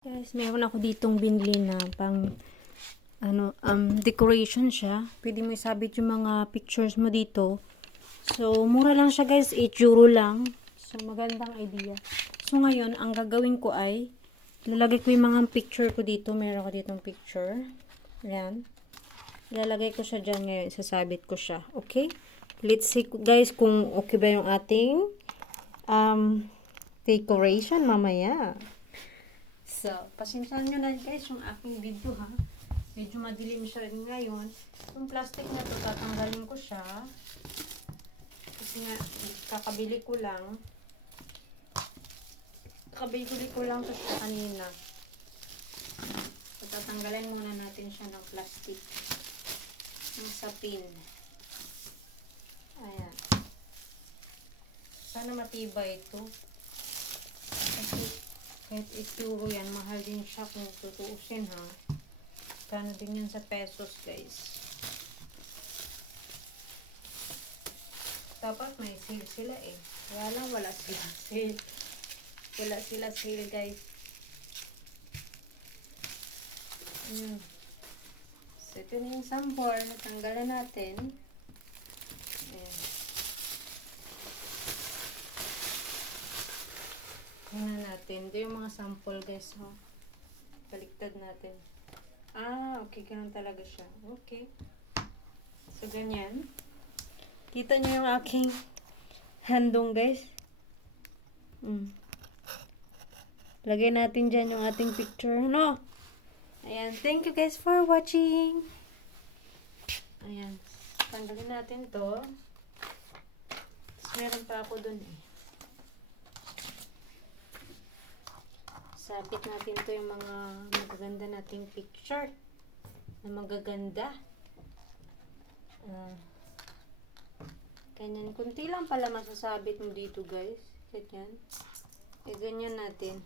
Guys, meron ako ditong binili na pang decoration siya. Pwede mo isabit yung mga pictures mo dito. So, mura lang siya guys, 8 euro lang. So, magandang idea. So, ngayon, ang gagawin ko ay ilalagay ko yung mga picture ko dito. Meron ako ditong picture. Ayan. Ilalagay ko siya dyan ngayon. Sasabit ko siya. Okay? Let's see guys kung okay ba yung ating decoration mamaya. So, pasensyahan nyo na guys yung aking video ha. Medyo madilim siya rin ngayon. Yung plastic na to, tatanggalin ko siya. Kasi nga, kakabili ko lang. Kakabili ko lang to siya kanina. So, tatanggalin muna natin siya ng plastic. Yung sapin. Ayan. Sana matibay ito. Kasi, kahit ituro yan, mahal din siya kung tutuusin ha. Kano din yan sa pesos guys. Dapat may sale sila eh. Wala sila sale. Wala sila sale guys. Ayan. So ito na yung sample. Natanggalan natin. Ayan. Tingnan natin. Ito yung mga sample guys. Oh. Baliktad natin. Okay. Ganun talaga siya. Okay. So, ganyan. Kita nyo yung aking handong guys. Lagay natin dyan yung ating picture. No? Ayan. Thank you guys for watching. Ayan. Tanggalin natin to. Tapos meron pa ako dun eh. Sabit natin to yung mga magaganda nating picture. Na magaganda. Ganyan. Kunti lang pala masasabit mo dito guys. Ganyan. Ganyan natin.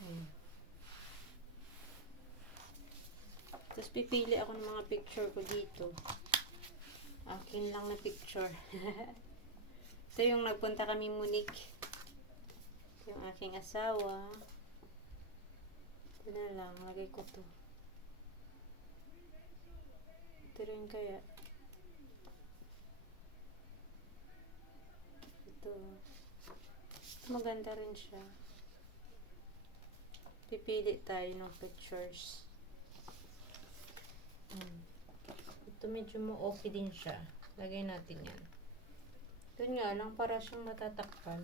Ayan. Tapos pipili ako ng mga picture ko dito. Akin lang na picture. Ito yung nagpunta kami Munich. Ito yung aking asawa. Ito na lang. Lagay ko to. Ito rin kaya. Ito. Maganda rin siya. Pipili tayo ng pictures. Ito medyo mo okay din siya. Lagay natin yan. Ito nga lang para siyang matatakpan.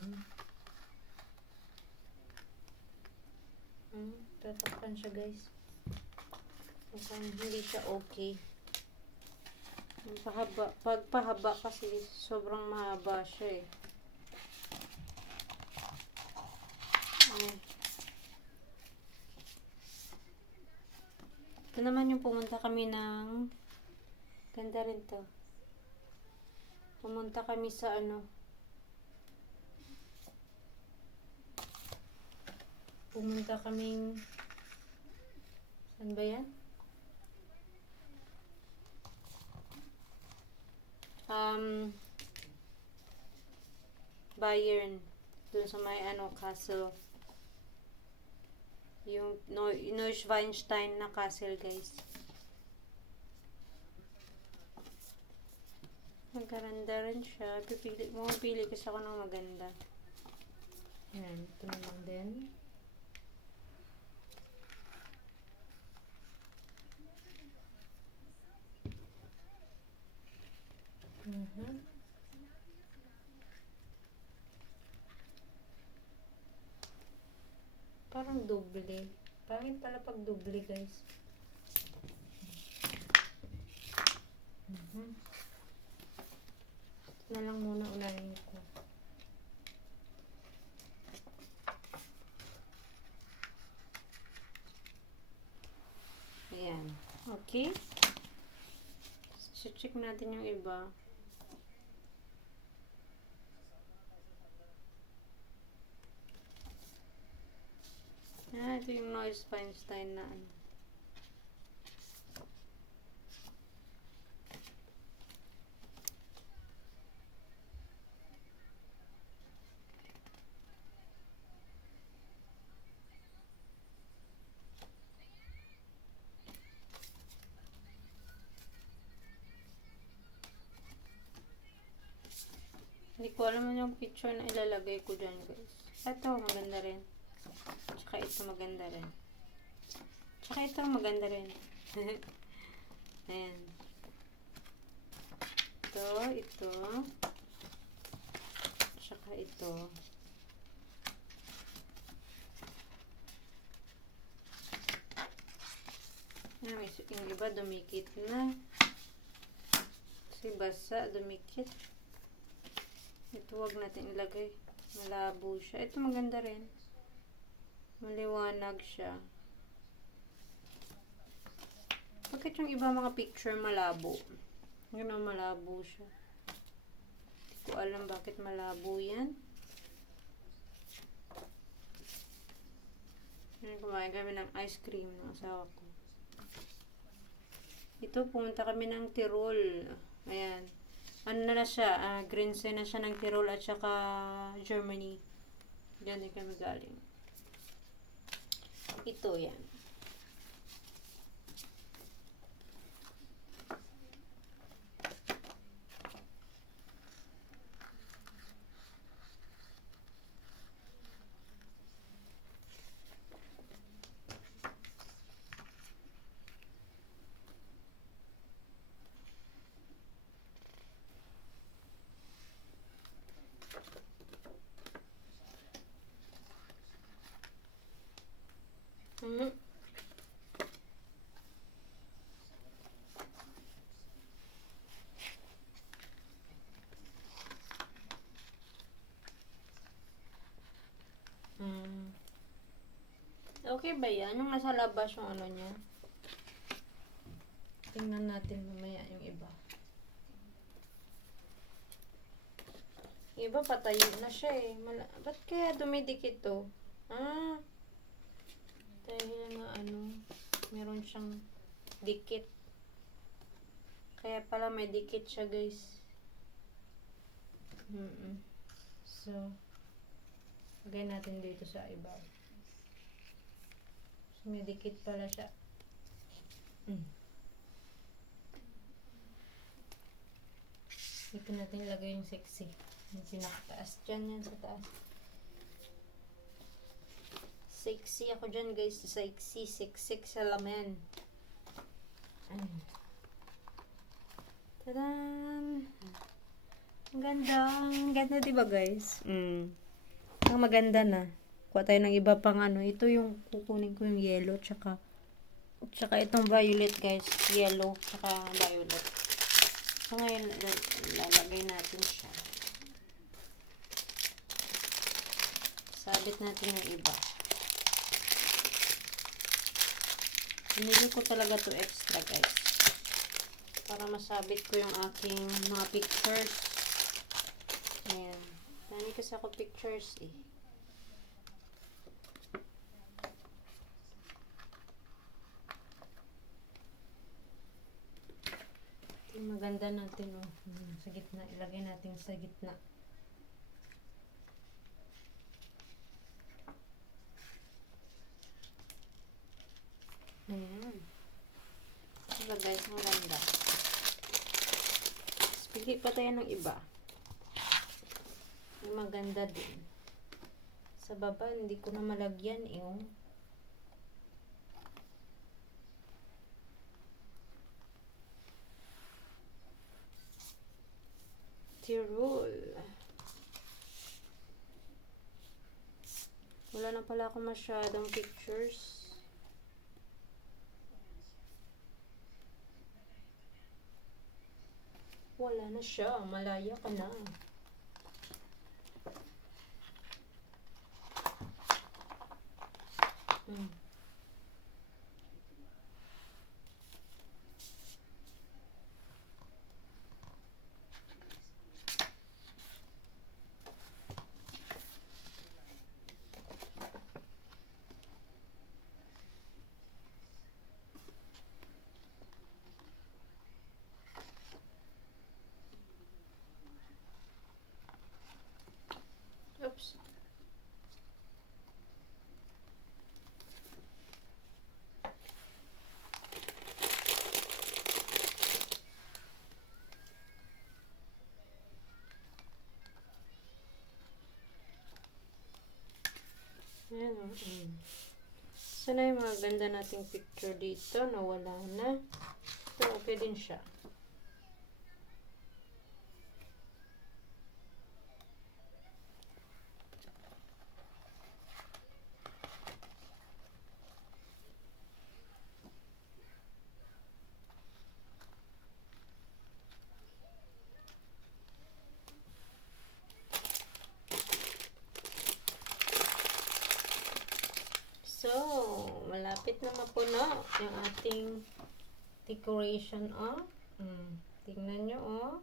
Tatakpan siya guys. Mukhang hindi siya okay. Pagpahaba kasi sobrang mahaba siya eh. Ito naman yung pumunta kami ng ganda rin to. Pumunta kami sa pumunta kaming saan ba yan? Bayern. Doon sa may castle. Yung Neuschwanstein na castle guys. Maganda rin siya. Pili kasi ako ng maganda. Ayan. Ito na lang din. Parang doble. Pangit pala pag doble guys. Na lang muna unahin ko. Ayan. Okay. So, check natin yung iba. Ito yung Neuschwanstein na Hindi ko alam ano yung picture na ilalagay ko dyan, guys. Ito, maganda rin. Tsaka ito, maganda rin. Tsaka ito, maganda rin. Ayan. Ito. Tsaka ito. Yung iba, dumikit na. Kasi basa, dumikit. Ito, wag natin ilagay. Malabo siya. Ito, maganda rin. Maliwanag siya. Bakit yung iba mga picture malabo? Ngayon, malabo siya. Hindi ko alam bakit malabo yan. Kumain kami ng ice cream ng asawa ko. Ito, pumunta kami ng Tirol. Ayan. Ano na siya? Grenze na siya ng Tirol at saka Germany. Diyan din kami galing. Ito, yan. Mm-hmm. Okay ba yan? Yung nasa labas yung ano niya? Tingnan natin mamaya yung iba. Iba patayo na siya eh. Ba't kaya dumidikit to? Dahil na meron siyang dikit. Kaya pala may dikit siya, guys. So, lagay natin dito sa iba. So, may dikit pala siya. Dito natin ilagay yung sexy. Yung pinakataas. Diyan yan sa taas. Sexy ako dyan, guys. Sexy sa laman. Tadaan! Ang ganda. Ang ganda, diba, guys? Ang maganda na. Kuha tayo ng iba pang Ito yung kukunin ko yung yellow. Tsaka itong violet, guys. Yellow. Tsaka violet. So, ngayon, lalagay natin siya. Sabit natin yung iba. Pinili ko talaga to extra, guys. Para masabit ko yung aking mga pictures. Ayan. Dami kasi ako pictures eh. Ito maganda natin oh. Sa gitna. Ilagay natin sa gitna. Ayan. Diba guys, maganda. Pili pa tayo ng iba. Maganda din. Sa baba, hindi ko na malagyan yung Tirol. Wala na pala ako masyadong pictures. Wala na siya. Malaya ka na. Oops. Ayan, sana yung mga ganda nating picture dito, nawala na. Ito, okay din siya. So, malapit na mapuno yung ating decoration, oh. Tingnan nyo, oh.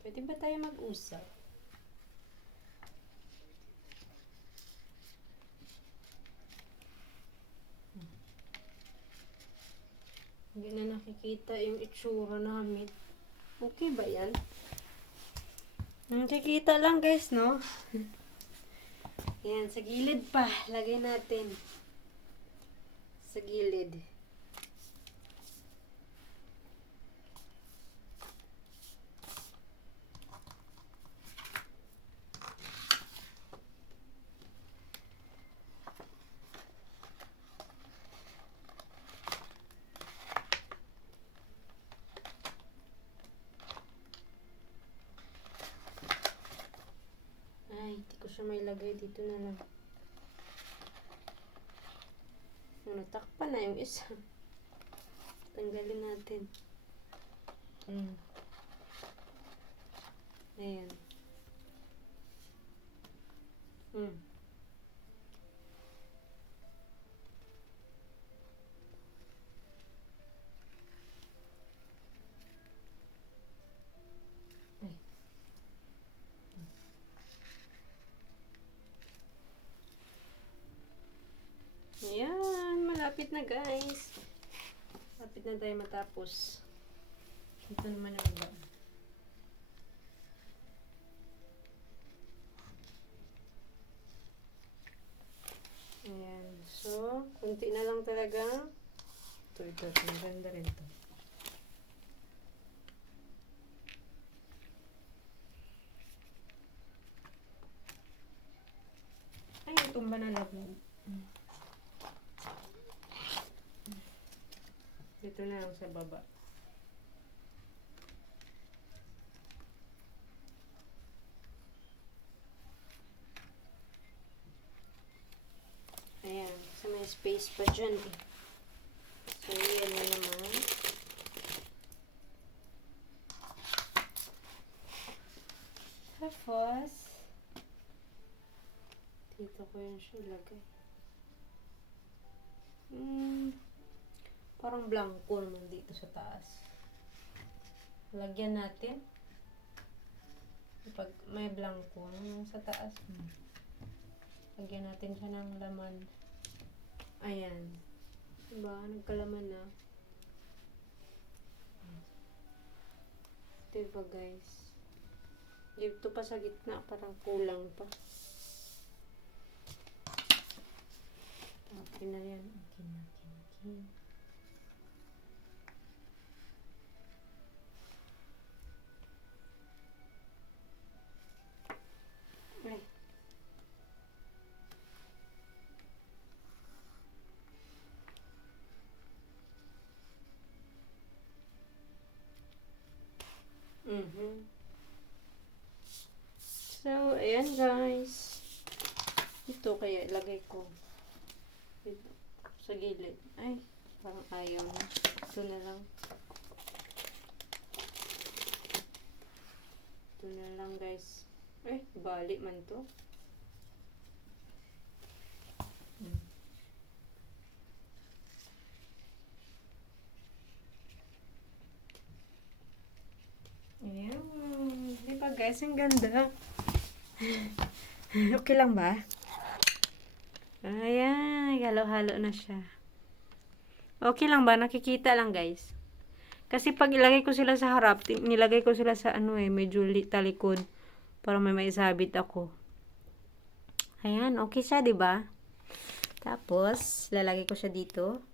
Pwede ba tayo mag-usap? Hindi na nakikita yung itsura namin. Okay ba yan? Nakikita lang guys, no? Yan, sa gilid pa. Lagay natin. Sa gilid. Ay, hindi ko siya may lagay. Dito na lang. Natakpan na yung isa. Tanggalin natin. Ayan. Ayan, malapit na guys. Malapit na tayo matapos. Ito naman ang iba. Ayan. So, kunti na lang talaga. Ito. Maganda rin ito. Ay, tumba na lagyan. Dito na lang sa baba. Ayan. So, may space pa dyan eh. So, yan na naman. Tapos, dito ko yan siya ilagay. Parang blanco naman dito sa taas. Lagyan natin. Pag may blanco sa taas. Lagyan natin siya ng laman. Ayan. Diba? Nagkalaman na. Diba guys? Dito pa sa gitna. Parang kulang pa. Okay na yan. Okay. So, ayan guys. Ito kaya ilagay ko. Ito, sa gilid. Ay, parang ayaw na. Ito na lang. Ito na lang guys. Ay, bali man to. Ayan. Di ba guys, ang ganda. Okay lang ba? Ayan, halo-halo na siya. Okay lang ba? Nakikita lang guys. Kasi pag ilagay ko sila sa harap, nilagay ko sila sa medyo talikod para may maisabit ako. Ayan, okay siya, 'di ba? Tapos lalagay ko siya dito.